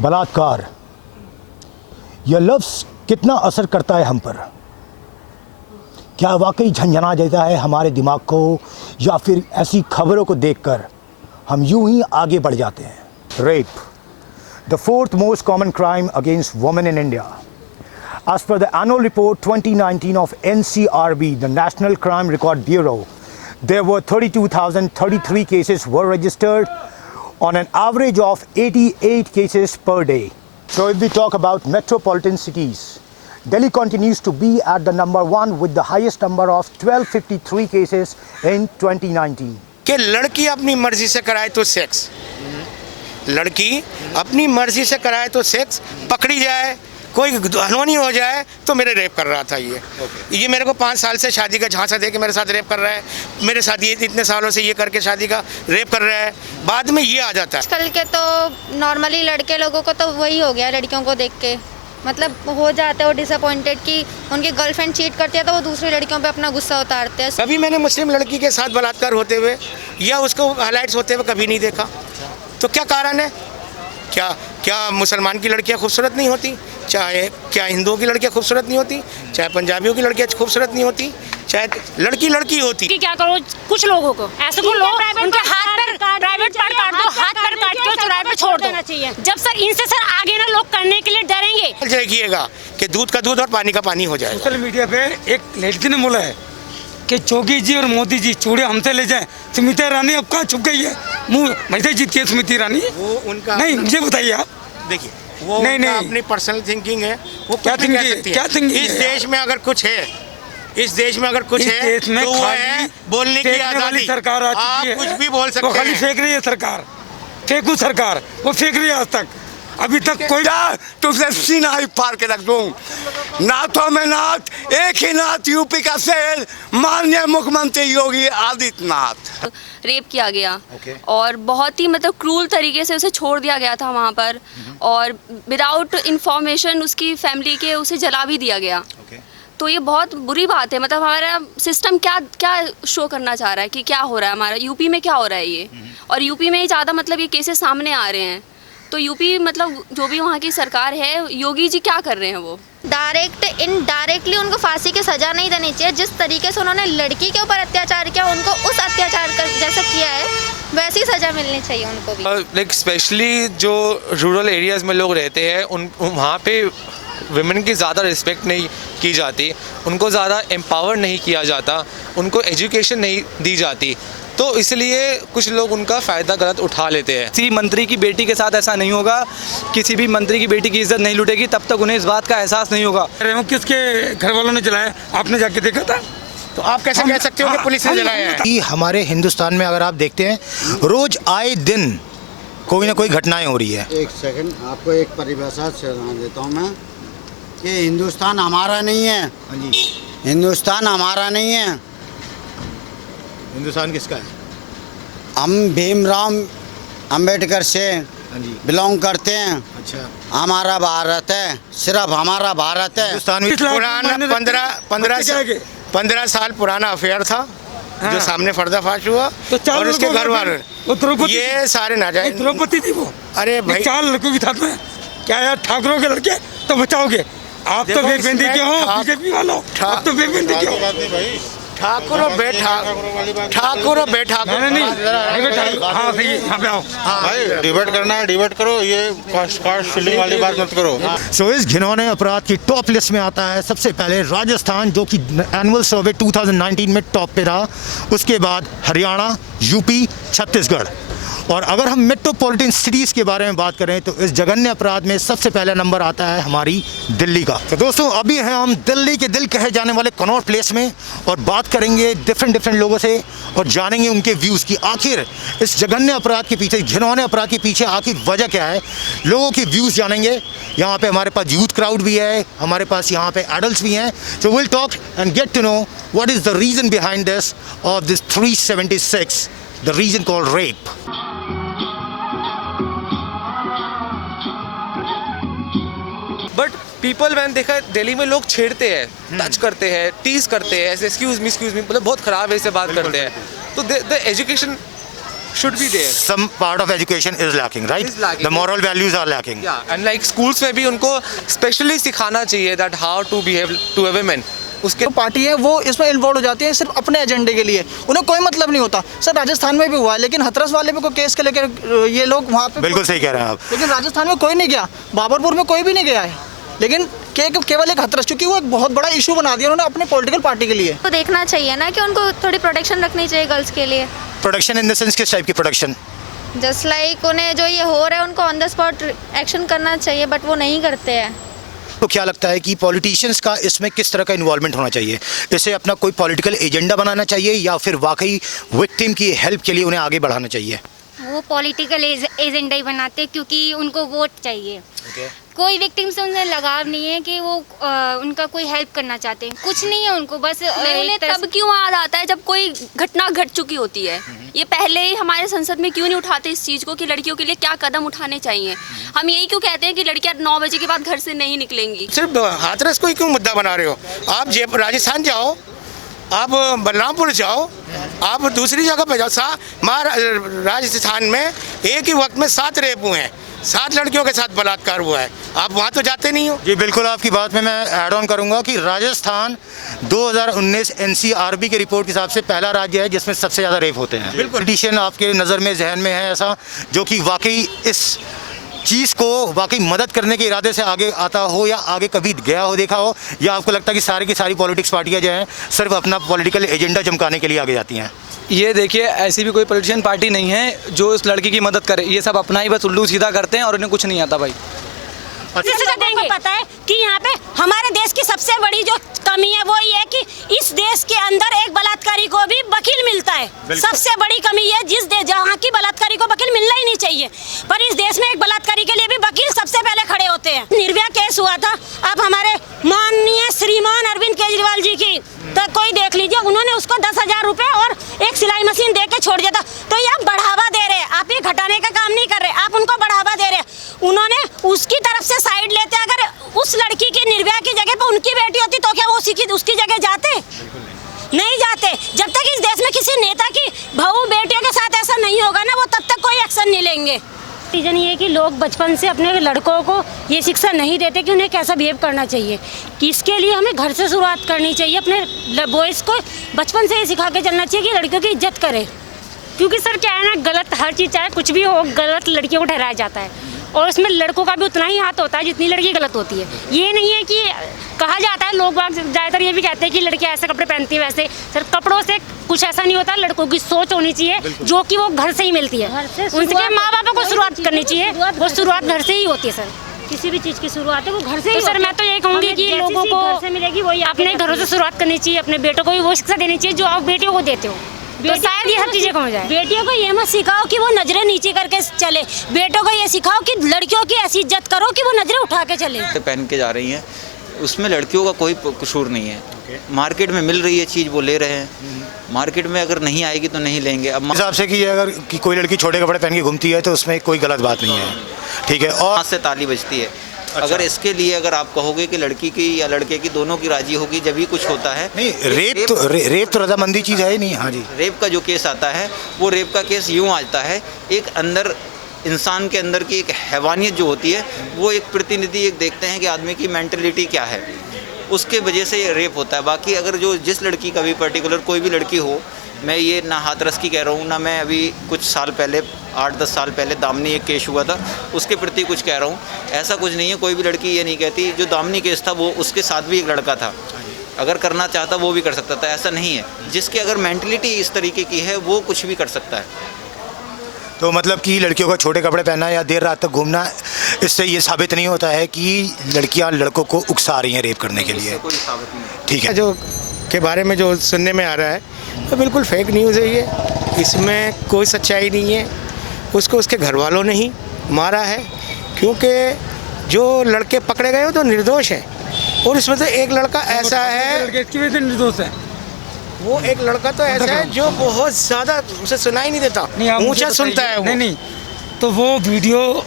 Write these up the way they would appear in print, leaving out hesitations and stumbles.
बलात्कार, यह लफ्ज़ कितना असर करता है हम पर? क्या वाकई झंझना देता है हमारे दिमाग को, या फिर ऐसी खबरों को देखकर हम यूं ही आगे बढ़ जाते हैं? Rape, the fourth most common crime against women in India. As per the annual report 2019 of NCRB, the National Crime Record Bureau, there were 32,033 cases were registered on an average of 88 cases per day. So if we talk about metropolitan cities, Delhi continues to be at the number one with the highest number of 1253 cases in 2019. कि लड़की अपनी मर्जी से कराए तो sex, लड़की अपनी मर्जी से कराए तो सेक्स, पकड़ी जाए, कोई अनहोनी हो जाए तो मेरे रेप कर रहा था ये मेरे को 5 साल से शादी का झांसा दे के मेरे साथ रेप कर रहा है, मेरे साथ ये इतने सालों से ये करके शादी का रेप कर रहा है, बाद में ये आ जाता है। आजकल के तो नॉर्मली लड़के लोगों को तो वही हो गया, लड़कियों को देख के मतलब हो जाते हैं वो डिसअपॉइंटेड कि उनकी गर्लफ्रेंड चीट करती है तो वो दूसरी लड़कियों पे अपना गुस्सा उतारते हैं। कभी मैंने मुस्लिम लड़की के साथ बलात्कार होते हुए या उसको हाईलाइट्स होते हुए कभी नहीं देखा। तो क्या कारण है? क्या मुसलमान की लड़कियां खूबसूरत नहीं होती? चाहे क्या हिंदुओं की लड़कियां खूबसूरत नहीं होती? चाहे पंजाबियों की लड़कियां खूबसूरत नहीं होती? चाहे लड़की होती? कि क्या करो, कुछ लोगों को ऐसे को लोग उनके हाथ पर प्राइवेट पार्ट काट दो, हाथ पर काट के चौराहे पे छोड़ देना चाहिए। जब सर इनसे सर आगे ना लोग करने के लिए डरेंगे। देखिएगा कि दूध का दूध और पानी का पानी हो जाए। सोशल मीडिया पे एक लड़की ने बोला है कि जोगी जी और मोदी जी चूड़े हमसे ले जाएं, स्मृति ईरानी अब कहाँ छुप गई है? मुंह वैसे जीतती है स्मृति ईरानी? वो उनका नहीं, मुझे बताइए आप। देखिए वो नहीं अपनी पर्सनल थिंकिंग है, वो क्या थिंकिंग इस देश में अगर कुछ है, इस देश में अगर कुछ है तो वो है बोलने की आजादी। सरकार आ चुकी है, आप कुछ भी बोल सकते हैं। वो खाली फेंक रही है सरकार, फेंकू सरकार, वो फेंक रही है आज तक, अभी तक कोई तुझे सीना ही फाड़ के रख दूं। नाथों में नाथ, एक ही नाथ यूपी का शेर, माननीय मुख्यमंत्री योगी आदित्यनाथ। रेप किया गया और बहुत ही मतलब क्रूल तरीके से उसे छोड़ दिया गया था वहाँ पर, और विदाउट इंफॉर्मेशन उसकी फैमिली के उसे जला भी दिया गया। तो ये बहुत बुरी बात है। मतलब हमारा सिस्टम क्या शो करना चाह रहा है कि क्या हो रहा है हमारा यूपी में, क्या हो रहा है ये, और यूपी में ही ज़्यादा मतलब ये केसेस सामने आ रहे हैं। तो यूपी मतलब जो भी वहाँ की सरकार है, योगी जी क्या कर रहे हैं? वो डायरेक्ट इनडायरेक्टली उनको फांसी की सजा नहीं देनी चाहिए। जिस तरीके से उन्होंने लड़की के ऊपर अत्याचार किया, उनको उस अत्याचार का जैसा किया है वैसी सजा मिलनी चाहिए उनको भी। लाइक स्पेशली जो रूरल एरियाज़ में लोग रहते हैं उन वहाँ पे वुमेन की ज़्यादा रिस्पेक्ट नहीं की जाती, उनको ज़्यादा एम्पावर नहीं किया जाता, उनको एजुकेशन नहीं दी जाती, तो इसलिए कुछ लोग उनका फ़ायदा गलत उठा लेते हैं। किसी मंत्री की बेटी के साथ ऐसा नहीं होगा, किसी भी मंत्री की बेटी की इज्जत नहीं लूटेगी तब तक उन्हें इस बात का एहसास नहीं होगा। किसके घर वालों ने जलाया? आपने जाके देखा था? तो आप कैसे कह सकते हो कि पुलिस ने जलाया है? कि हमारे हिंदुस्तान में अगर आप देखते हैं, रोज आए दिन कोई ना कोई घटनाएं हो रही है। एक सेकंड, आपको एक परिभाषा सुना देता हूँ मैं कि हिंदुस्तान हमारा नहीं है। हिंदुस्तान हमारा नहीं है। हिंदुस्तान किसका है? हम भीमराव अंबेडकर से बिलोंग करते हैं। अच्छा, हमारा भारत है, सिर्फ हमारा भारत है। हिंदुस्तान में पुराना 15 साल पुराना अफेयर था जो सामने पर्दाफाश हुआ, तो और उसके घर वाले ये सारे नाजायज। द्रौपदी थी वो। अरे भाई 4 लड़कों की साथ में क्या यार, ठाकुरों के लड़के तो बचाओगे आप? तो बेबंदी के हो, बीजेपी वालों, आप तो बेबंदी के हो। ठाकुर बैठा हाँ सही है, यहाँ पे आओ। भाई डिबेट करना है, डिबेट करो, ये कास्ट फीलिंग वाली बात मत करो। सो इस घिनौने अपराध की टॉप लिस्ट में आता है सबसे पहले राजस्थान, जो कि एनुअल सर्वे 2019 में टॉप पे रहा। उसके बाद हरियाणा, यूपी, छत्तीसगढ़। और अगर हम मेट्रोपॉलिटन सिटीज़ के बारे में बात करें तो इस जघन्य अपराध में सबसे पहला नंबर आता है हमारी दिल्ली का। तो दोस्तों अभी हैं हम दिल्ली के दिल कहे जाने वाले कनॉट प्लेस में, और बात करेंगे डिफरेंट लोगों से और जानेंगे उनके व्यूज़ की आखिर इस जघन्य अपराध के पीछे, घिनौने अपराध के पीछे आखिर वजह क्या है, लोगों के व्यूज़ जानेंगे। यहाँ पे हमारे पास यूथ क्राउड भी है, हमारे पास यहाँ पे एडल्ट भी हैं। So will talk and get to know what is the reason behind this of this 376, the reason called rape. But people मैंने देखा है दिल्ली में लोग छेड़ते हैं, टच करते हैं, टीज करते हैं, ऐसे एक्सक्यूज मी मतलब बहुत ख़राब है से बात करते हैं। तो the education should be there. Some part of education is lacking, right? Is lacking. The moral values are lacking. Yeah, and like schools में भी उनको specially सिखाना चाहिए that how to behave to a woman. उसके जो party है वो इसमें इन्वॉल्व हो जाती है सिर्फ अपने एजेंडे के लिए, उन्हें कोई मतलब नहीं होता। सर राजस्थान में भी हुआ है, लेकिन हाथरस वाले पे कोई केस के लेकर ये लोग वहाँ पे, बिल्कुल सही कह रहे हैं आप। लेकिन राजस्थान में कोई नहीं गया, बाबरपुर में कोई भी नहीं गया है, लेकिन केवल एक हाथरस, क्योंकि वो एक बहुत बड़ा इशू बना दिया उन्होंने अपने पॉलिटिकल पार्टी के लिए। तो देखना चाहिए ना कि उनको थोड़ी प्रोटेक्शन रखनी चाहिए गर्ल्स के लिए। प्रोडक्शन इन द सेंस किस टाइप की प्रोडक्शन? जस्ट लाइक उन्हें जो ये हो रहा है उनको ऑन द स्पॉट एक्शन करना चाहिए, बट वो नहीं करते हैं। तो क्या लगता है कि पॉलिटिशियंस का इसमें किस तरह का इन्वॉल्वमेंट होना चाहिए? इसे अपना कोई पॉलिटिकल एजेंडा बनाना चाहिए या फिर वाकई विक्टिम की हेल्प के लिए उन्हें आगे बढ़ाना चाहिए? वो पॉलिटिकल एजेंडा ही बनाते हैं क्योंकि उनको वोट चाहिए। कोई विक्टिम से उन्हें लगाव नहीं है कि वो उनका कोई हेल्प करना चाहते हैं, कुछ नहीं है उनको, बस उन्हें तब क्यों याद आता है जब कोई घटना घट चुकी होती है। ये पहले ही हमारे संसद में क्यों नहीं उठाते इस चीज़ को कि लड़कियों के लिए क्या कदम उठाने चाहिए। हम यही क्यों कहते हैं कि लड़कियां 9 बजे के बाद घर से नहीं निकलेंगी। सिर्फ हाथरस को ही क्यों मुद्दा बना रहे हो? आप जयपुर राजस्थान जाओ, आप बलरामपुर जाओ, आप दूसरी जगह पे जाओ। राजस्थान में एक ही वक्त में 7 रेप हुए हैं, 7 लड़कियों के साथ बलात्कार हुआ है। आप वहाँ तो जाते नहीं हो। जी बिल्कुल, आपकी बात में मैं ऐड ऑन करूंगा कि राजस्थान 2019 एनसीआरबी की रिपोर्ट के हिसाब से पहला राज्य है जिसमें सबसे ज़्यादा रेप होते हैं। पॉलिटिशियन आपके नज़र में, जहन में है ऐसा जो कि वाकई इस चीज़ को वाकई मदद करने के इरादे से आगे आता हो या आगे कभी गया हो, देखा हो, या आपको लगता है कि सारी की सारी पॉलिटिक्स पार्टियां जो हैं सिर्फ अपना पॉलिटिकल एजेंडा चमकाने के लिए आगे जाती हैं? ये देखिए, ऐसी भी कोई पॉलिटिशियन पार्टी नहीं है जो इस लड़की की मदद करे। ये सब अपना ही बस उल्लू सीधा करते हैं और इन्हें कुछ नहीं आता भाई। देंगे पता है कि यहाँ पे हमारे देश की सबसे बड़ी जो कमी है वो ये है कि इस देश के अंदर एक बलात्कारी को भी वकील मिलता है। सबसे बड़ी कमी है जिस देश जहाँ की बलात्कारी को वकील मिलना ही नहीं चाहिए, पर इस देश में एक बलात्कारी के लिए भी वकील सबसे पहले खड़े होते हैं। निर्भया केस हुआ था, अब हमारे माननीय श्रीमान अरविंद केजरीवाल जी की तो कोई देख लीजिए, उन्होंने उसको 10,000 रुपए और एक सिलाई मशीन दे के छोड़ दिया था। तो ये आप बढ़ावा दे रहे हैं, आप ये घटाने का काम नहीं कर रहे, आप उनको बढ़ावा दे रहे हैं। उन्होंने उसकी तरफ से साइड लेते, अगर उस लड़की की निर्भया की जगह पर उनकी बेटी होती तो क्या वो उसकी जगह जाते? नहीं जाते। जब तक इस देश में किसी नेता की बहू बेटियों के साथ ऐसा नहीं होगा ना, वो तब तक कोई एक्शन नहीं लेंगे। रीज़न ये है कि लोग बचपन से अपने लड़कों को ये शिक्षा नहीं देते कि उन्हें कैसा बिहेव करना चाहिए, कि इसके लिए हमें घर से शुरुआत करनी चाहिए। अपने बॉयज़ को बचपन से ये सिखा के चलना चाहिए कि लड़कियों की इज्जत करे, क्योंकि सर क्या है ना, गलत हर चीज़ चाहे कुछ भी हो, गलत लड़कियों को ठहराया जाता है और उसमें लड़कों का भी उतना ही हाथ होता है जितनी लड़की गलत होती है। ये नहीं है कि कहा जाता है, लोग ज़्यादातर ये भी कहते हैं कि लड़कियां ऐसे कपड़े पहनती है, वैसे सर कपड़ों से कुछ ऐसा नहीं होता। लड़कों की सोच होनी चाहिए जो कि वो घर से ही मिलती है, उनके माँ बापों को शुरुआत करनी चाहिए, वो शुरुआत घर से ही होती है। सर किसी भी चीज़ की शुरुआत है वो घर से ही। सर मैं तो यही कहूँगी कि लोगों को घर से मिलेगी वही अपने घरों से शुरुआत करनी चाहिए, अपने बेटों को भी वो शिक्षा देनी चाहिए जो आप बेटियों को देते हो। तो शायद ये हर चीज़ें कम हो जाए। बेटियों को ये मत सिखाओ कि वो नजरें नीचे करके चले, बेटों को ये सिखाओ कि लड़कियों की ऐसी इज्जत करो कि वो नजरें उठा के चले। पहन के जा रही हैं, उसमें लड़कियों का कोई कसूर नहीं है। मार्केट में मिल रही है चीज़, वो ले रहे हैं। मार्केट में अगर नहीं आएगी तो नहीं लेंगे। अब हिसाब से कि अगर कि कोई लड़की छोटे कपड़े पहन के घूमती है तो उसमें कोई गलत बात नहीं है, ठीक है। और हाथ से ताली बजती है। अगर इसके लिए अगर आप कहोगे कि लड़की की या लड़के की दोनों की राजी होगी जब ही कुछ होता है। नहीं, रेप तो रजामंदी चीज़ है ही नहीं। हाँ जी, रेप का जो केस आता है वो रेप का केस यूँ आता है, एक अंदर इंसान के अंदर की एक हैवानियत जो होती है वो एक प्रतिनिधि एक देखते हैं कि आदमी की मेंटलिटी क्या है, उसके वजह से ये रेप होता है। बाकी अगर जो जिस लड़की का भी पर्टिकुलर कोई भी लड़की हो, मैं ये ना हाथरस की कह रहा हूँ, ना मैं अभी कुछ साल पहले 8-10 साल पहले दामनी एक केस हुआ था उसके प्रति कुछ कह रहा हूँ, ऐसा कुछ नहीं है। कोई भी लड़की ये नहीं कहती, जो दामनी केस था वो उसके साथ भी एक लड़का था, अगर करना चाहता वो भी कर सकता था, ऐसा नहीं है। जिसकी अगर मेंटलिटी इस तरीके की है वो कुछ भी कर सकता है। तो मतलब कि लड़कियों को छोटे कपड़े पहनना या देर रात तक घूमना, इससे ये साबित नहीं होता है कि लड़कियां लड़कों को उकसा रही हैं रेप करने के लिए, ठीक है। जो के बारे में जो सुनने में आ रहा है तो बिल्कुल फेक न्यूज़ है ये, इसमें कोई सच्चाई नहीं है। उसको उसके घर वालों ने ही मारा है, क्योंकि जो लड़के पकड़े गए हो तो निर्दोष हैं, और इसमें से एक लड़का ऐसा है इसकी वजह से निर्दोष है। वो एक लड़का तो ऐसा है जो बहुत ज़्यादा, उसे सुनाई नहीं देता, ऊंचा सुनता है वो। नहीं, तो वो वीडियो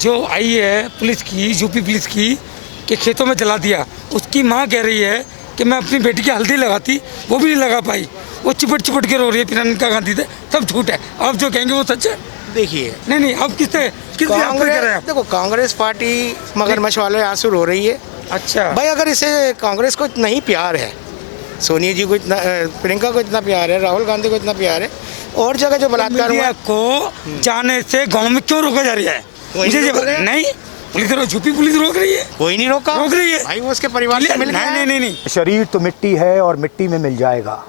जो आई है पुलिस की, यूपी पुलिस की, कि खेतों में जला दिया, उसकी माँ कह रही है कि मैं अपनी बेटी की हल्दी लगाती, वो भी नहीं लगा पाई। वो चिपट चिपट के रो रही है प्रियंका गांधी से, सब झूठ है। आप जो कहेंगे वो सच है। देखिए, नहीं आप किससे कांग्रेस, देखो कांग्रेस पार्टी मगरमच्छ वाले आंसू रो रही है। अच्छा भाई, अगर इसे कांग्रेस को इतना ही प्यार है, सोनिया जी को इतना, प्रियंका को इतना प्यार है, राहुल गांधी को इतना प्यार है, और जगह जो बलात्कार हुआ को जाने से गांव में क्यों रोका जा रहा है? नहीं, पुलिस झूठी पुलिस रोक रही है। कोई नहीं रोक रही है भाई, वो उसके परिवार से मिल गया। नहीं। शरीर तो मिट्टी है और मिट्टी में मिल जाएगा,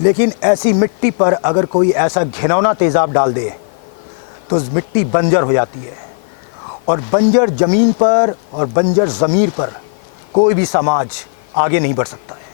लेकिन ऐसी मिट्टी पर अगर कोई ऐसा घिनौना तेजाब डाल दे तो उस मिट्टी बंजर हो जाती है, और बंजर ज़मीन पर और बंजर ज़मीर पर कोई भी समाज आगे नहीं बढ़ सकता है।